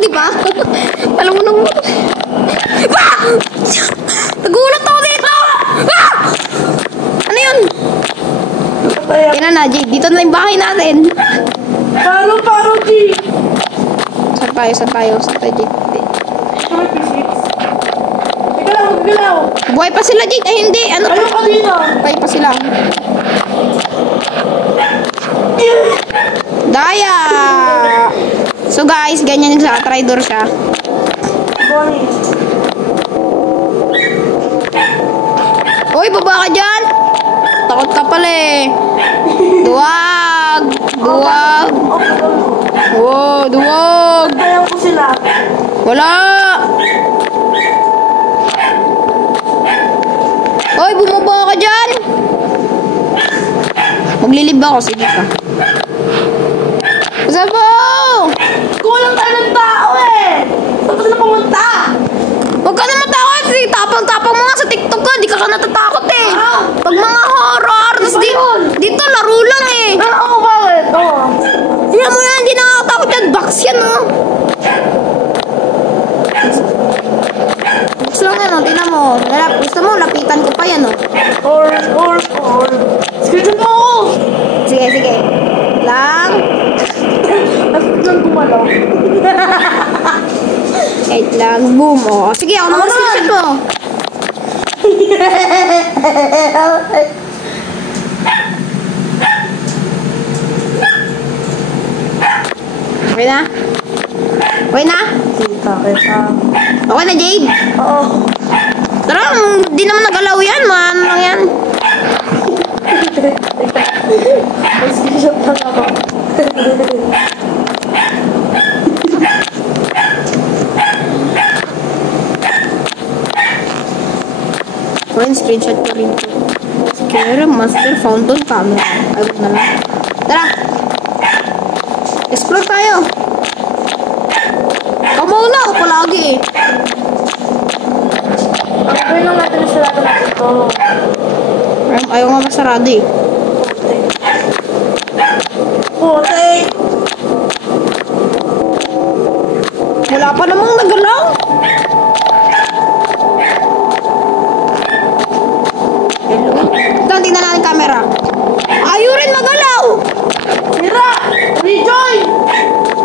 di ba? Alam mo nung... Ah! Nagulat ako dito! Ah! Ano yun? Yan na, Jade. Dito na yung bahay natin. Paro, G. Saan tayo, Jade? Teka lang, magagalaw. Buhay pa sila, Jade. Ay, hindi. Ano pa? Ayun kanina. Buhay pa sila. Daya! So guys, ganyan yung sa traitor siya. Bonnie. Uy, baba ka dyan! Takot ka pala eh. Duwag! Duwag! Wow, duwag! Kaya ko sila. Wala! Uy, bumaba ka dyan! Maglilib ako, sige ka. Sabo! Kulang tayo ng tao eh. Tapos na pumunta. Huwag ka na matakot! Tapang-tapang mo nga sa TikTok ka, di ka natatakot eh. Pag mga horror, tapos dito laro lang eh. Oo, bakit? Oo. Tingnan mo yan, hindi nakakatakot yan. Box yan oh. Box lang yan oh, tingnan mo. Gusto mo, lapitan ko pa yan oh. Or. Screenshot mo ako. Sige. Lang. Nang gumalaw. Wait lang, boom oh. Sige, ako naman screenshot mo. Okay na? Okay na? Kita. Okay na, Jade? Oo. Tara, di naman nagalaw yan, man. Ano lang yan? Screenshot lang ako. Friend, screenshot ko rin to. Scare Master Fountain Camera. Ayun na lang. Tara! Explore tayo! Kamauna ako palagi eh. Ang lang natin sa lahat natin ito. Ayaw nga masarado eh. Putik! Wala pa namang nagalaw. Hello? Tingnan natin camera. Ayaw rin magalaw! Sira! Rejoin!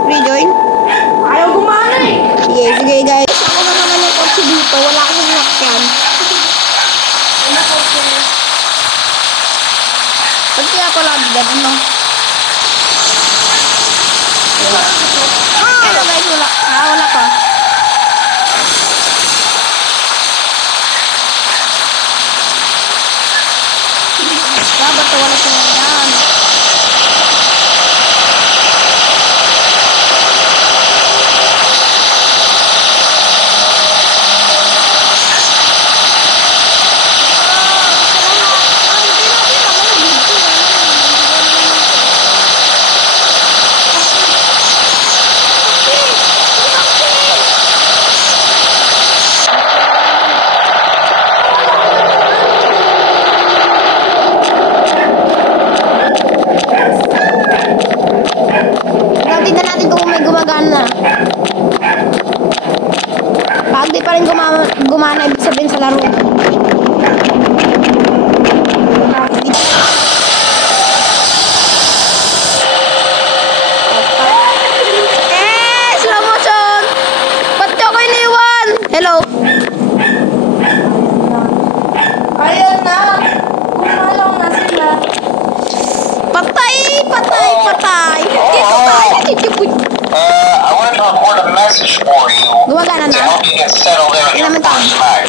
Rejoin? Ayaw gumana eh! Sige guys. Ako na naman yung kotse dito. Wala akong lakyan. Ba't kaya ako lagi dyan? Ano? Hello guys, wala. Wala pa. Ba't wala siya yan? Tingnan natin kung may gumagana. Pag di pa rin gumana, ibig sabihin sa laro. Slow motion! Ba't niyo ako iniwan? Hello? Ayun na! Gumalaw na sila. Patay! Dito tayo! I wanted to record a message for you Gumagana to na? help you get settled in on your Ilang taon? first night.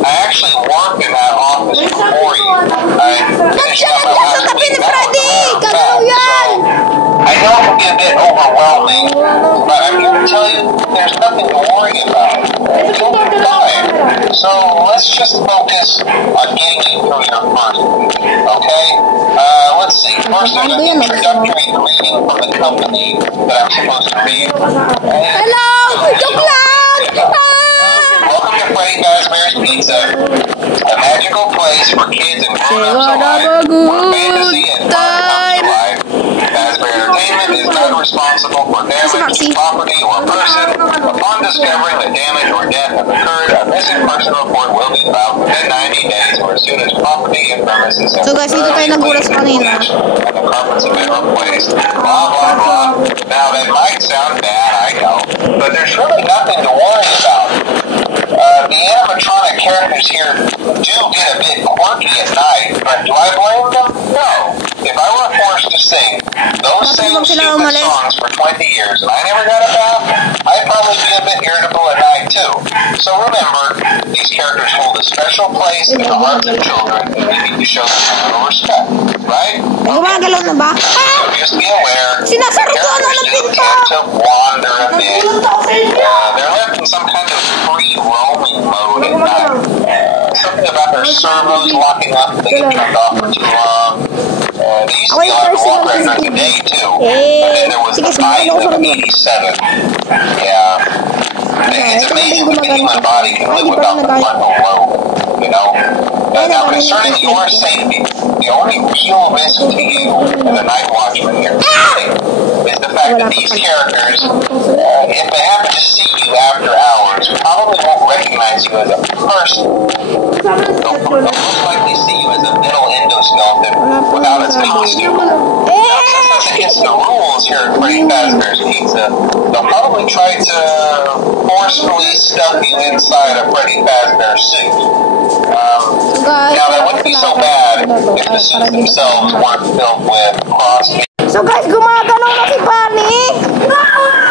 I actually worked in that office before you. I finished up my Sa tabi ni Freddy! Galaw yan! I know it can be a bit overwhelming, but I'm here to tell you there's nothing to worry about. You'll be fine. So let's just focus on getting you through your first week, okay? Let's see. First, there's an introductory greeting from the company that I'm supposed to read. Hello! Joke lang! Welcome to Freddy Fazbear's Pizza, a magical place for kids and grown-ups alike, where fantasy and fun come to life. Fazbear Entertainment is not responsible for damage to property or person discovering that damage or death has occurred, a missing person report will be filed within 90 days or as soon as property and premises have So guys, dito tayo nagulas kanina. and the carpets have been replaced. Blah, blah, blah. Now, that might sound bad, I know, but there's really nothing to worry about. The animatronic characters here do get a bit quirky at night, but do I blame them? No. If I were forced to sing those same stupid songs for 20 years and I never got a bath, I'd probably be a bit irritable at night too. So remember, these characters hold a special place in the hearts of children and we need to show them a little respect, right? Gumagalaw na ba? So just be aware, the Sinasarado na characters ng do pinto! tend to wander a bit. Nagulat ako sa inyo! They're left in some kind of free roaming mode at night. Something about their servos locking up, they get turned off for too long. They used to be on the walk right during the day too. But then there was the night of 87. Yeah. It's amazing what the human body can live without the frontal lobe, you know? Now, concerning your safety, the only real risk to you as a night watchman here is the fact that these characters, if they happen to see you after hours, probably won't recognize you as a person. They'll most likely see you as a metal endoskeleton without its costume. Now, since that's against the rules here at Freddy Fazbear's Pizza, they'll probably try to forcefully stuff you inside a Freddy Fazbear suit. Now, that wouldn't be so bad if the suits themselves weren't filled with cross. So guys, gumagalaw na si Barney!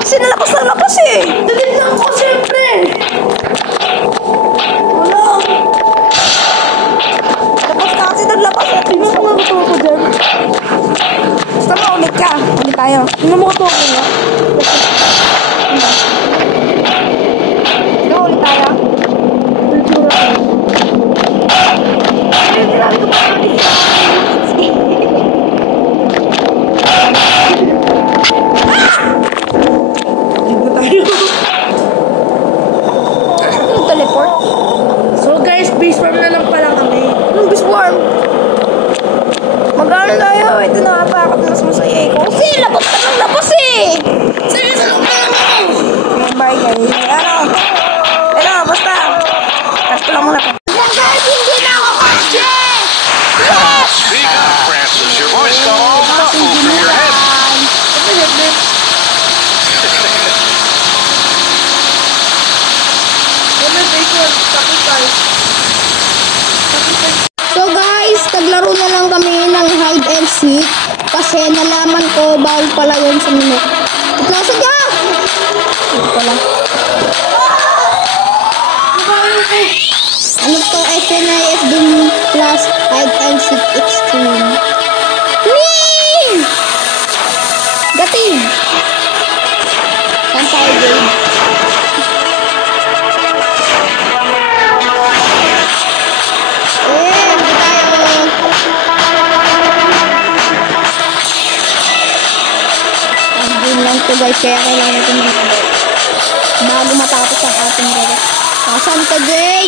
Sinalapas eh! Dalit lang ko, siyempre! Wala! Labas ka kasi naglapas eh. Tingnan ko nga ito ako dyan. Basta maulit ka. Ulit tayo. Tingnan mo ito ako nga. Sino ulit tayo? Teleport? So guys, base farm na lang pala kami. Anong biswarm? Mag-ano tayo? Ito na pa ako mas masaya eh. Kasi labas ka ng labas eh! Sige, sa loob na mo! Bye guys. Ano, basta. Cut ko lang muna to. Guys, hindi na ako kasi! Speak up, Francis. Your voice got all muffled from your head. So guys, naglaro na lang kami ng hide and seek kasi nalaman ko bawal pala yun sa menu. Itlasa ka! Ito pala. Ano to? SNIFD plus hide and seek extreme. Whee! Gating! Campfire game. Ito guys, kaya kailangan natin mag-upload bago matapos ang ating rega. Saan ka, Jay?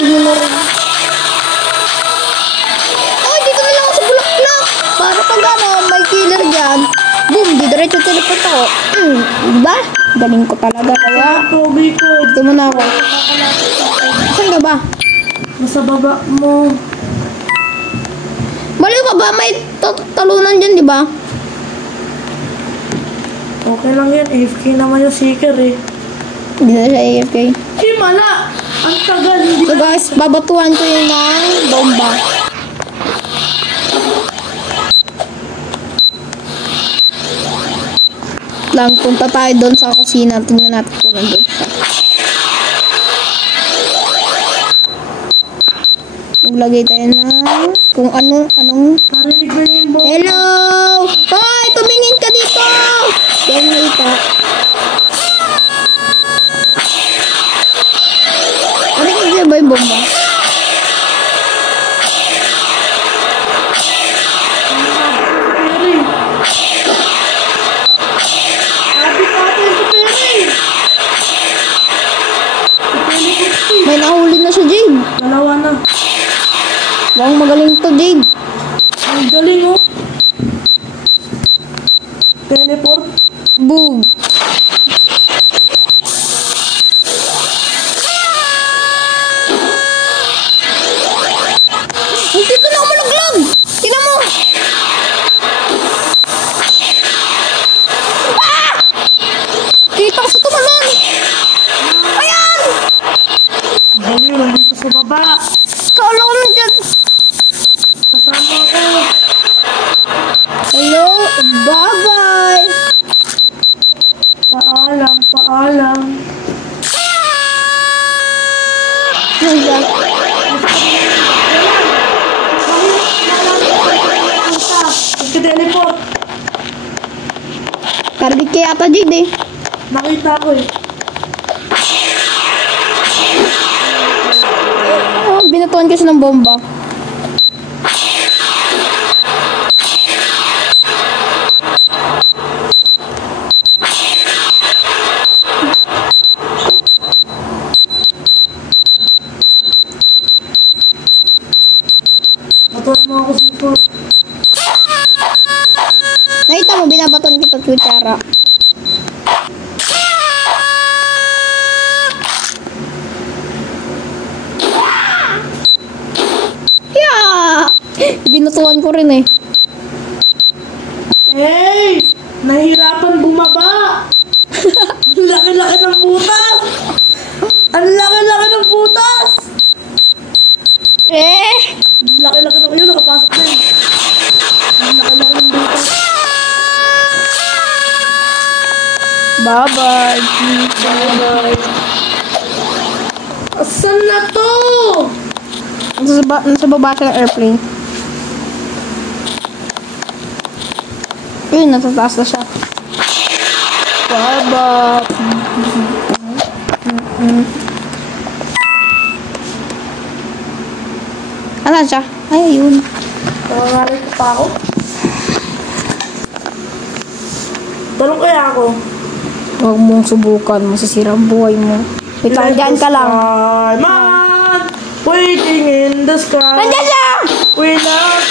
Oh, dito na lang ako sa bulaklak. Para pag ano, may killer dyan. Boom, di diretso teleport ako. Diba? Galing ko talaga. Kaya, Pogi ko. dito muna ako. Saan ka ba? Nasa baba mo. Baliw ka ba? May talunan dyan, di ba? Okay lang yan. AFK naman yung seeker eh. Hindi na siya AFK. Mala! Ang tagal. Hindi So guys, babatuhan ko yun ng bomba. Lang, punta tayo doon sa kusina. Tingnan natin kung nandun siya. Maglagay tayo ng kung anong Narinig na yung bomba. hello! Hoy! Tumingin ka dito! Yan nga ita. Mukhang magaling to, Jade. Ang galing, oh. Teleport. Boom. Hindi ko na ako malaglag. Tingnan mo. Ah! Kita ko sa tumalon. Ayan! Galing, nandito sa baba. Kala ko nandiyan. Kasama ko. Hello? Bye-bye. Paalam, paalam. Nandiyan. Nagka-teleport. Target kaya ata, Jade eh. Nakita ko eh. Oh, binatuan kasi ng bomba. Matuan mo ako sito. Nakita mo, binabaton kita, Chuchara. Yeah! Binatuan ko rin eh. Hey! Nahirapan bumaba! Ang laki-laki ng butas! Ang laki-laki ng butas! Eh! Ang laki-laki ng... Ayun, nakapasok na eh. Ang laki-laki ng butas. Bye-bye. Bye-bye. Asan na to? Nasa baba siya ng airplane. Yun, nasa taas na siya. Bye-bye. Asan siya? Ay, yun. Nangangalit ko pa ako. Talong kaya ako. Huwag mong subukan. Masisira ang buhay mo. Wait lang, dyan ka lang. Man, waiting in the sky. Nandiyan siya! Without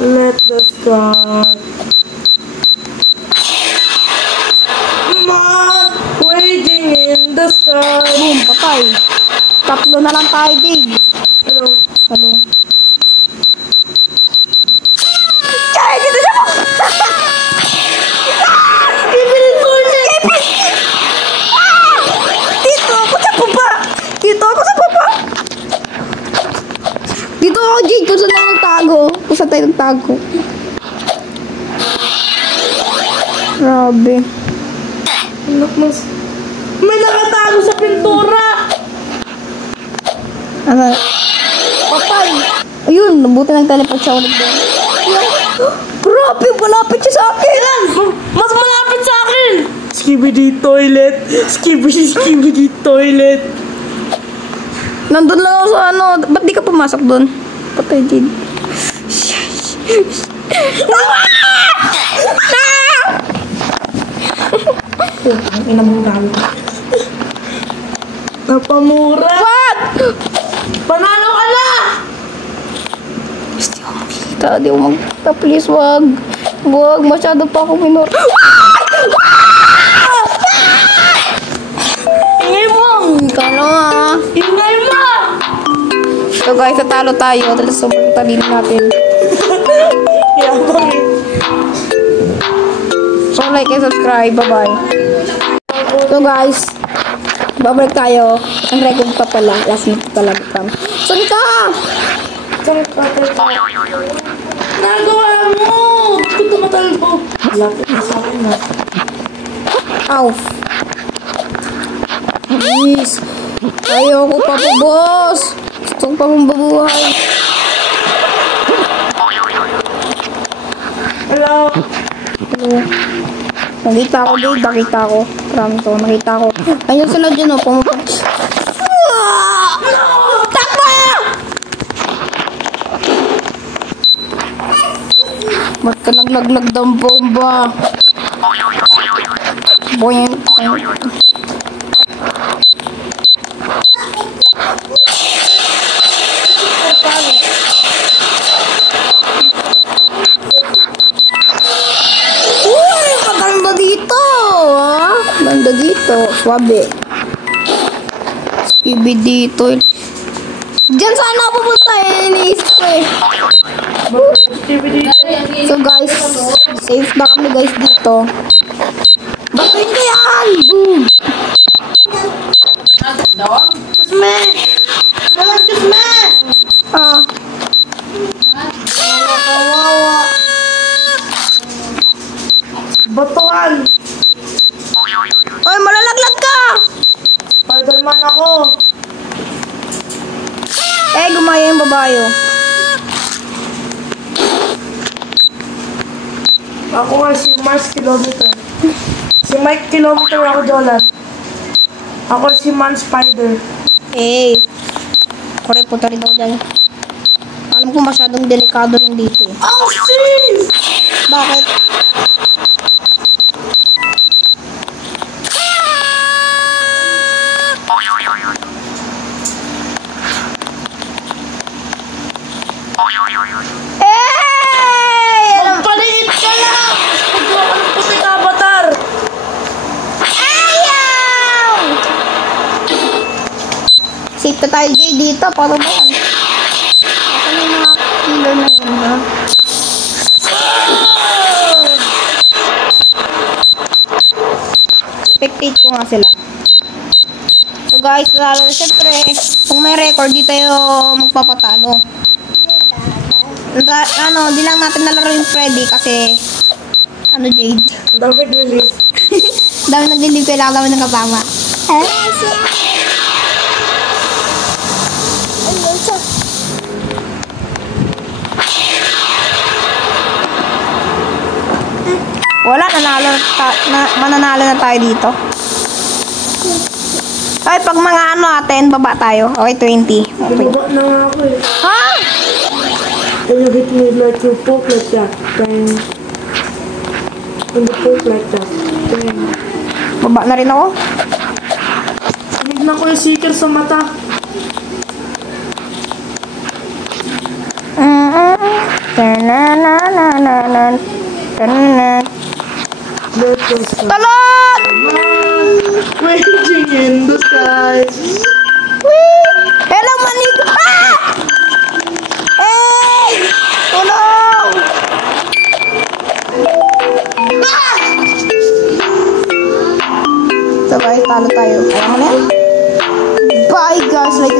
let the sky. Man, waiting in the sky. Boom, patay. Tatlo na lang tayo, Dig. Hello. Hello. Chay, dito siya po! Bibilin ko ulit! Dito ako sa baba! Dito ako sa baba! Dito ako, Jade, kung saan ako nagtago. Kung saan tayo nagtago. Grabe. Anak mas. May nakatago sa pintura. Ano? Patay! Ayun, nabuti ng teleport siya ulit doon. Grabe, malapit siya sa akin! Mas malapit sa akin. Skibidi toilet. Skibidi toilet. Nandun lang ako sa ano. Ba't di ka pumasok doon? Patay, Jade. Ang inamurahan. Napamura. What? Panalo ka na. Di ako makikita. Di ako makikita. Please, wag. Wag. Masyado pa ako minor. Ingay mo. Ikaw na nga. Ingay mo. So guys, natalo tayo. Dahil sobrang talino natin. Yabang eh. So like and subscribe. Bye-bye. So guys, babalik tayo. Ang record pa pala. Last minute pala. Saan ka? Saan ka tayo? Nagawa mo. Ba't ko tumatalbo? Lapit na sa akin na. Ow. Please. Ayoko pa po, boss. Gusto ko pa mong babuhay. Hello. Hello. Nakita ko, Jade. Nakita ko. Promise ko. Nakita ko. Ayun sila dyan, oh. Pumupunta. Takbo! Ba't ka naglaglag ng bomba? Boing. dito. Swabe. Skibi dito. Diyan sana ako pupunta eh. Iniisip ko eh. So guys, safe na kami guys dito. Batin ko yan! Boom! Kusme! Naman, kusme! Ah. Kawawa. Batuan! Oy, malalaglag ka! Spider-Man ako. Eh, gumaya yung babayo. Ako nga si Mars Kilometer. Si Mike Kilometer ako, Jolan. Ako si Man Spider. Eh, kore po rin ako dyan. Alam ko masyadong delikado rin dito eh. Oh, sis! Bakit? Alam Paliit ka lang! Ikaw ang puting avatar! Ayaw! Safe na tayo, Jay, dito. Paano ba yan? Asan yung mga killer na yun, ha? Spectate ko nga sila. So guys, lalo syempre, kung may record, di tayo magpapatalo. Di lang natin nalaro yung Freddy kasi, Jade? Dapat release. Dami naglilip, kailangan namin ng kasama. Wala, mananalo na tayo dito. Ay, pag mga 10, baba tayo. Okay, 20. Okay. Binaba na nga ako eh. Ha? Can you hit me like you poke like that? Bang. When you poke like that. Bang. Baba na rin ako. Tinignan ko yung seeker sa mata. Let's go sky. Talon! Raging in the sky. Hello, manig! Ah! Hey! Tulong! Ah! So guys, talo tayo. Kaya mo na yan? Bye guys! Like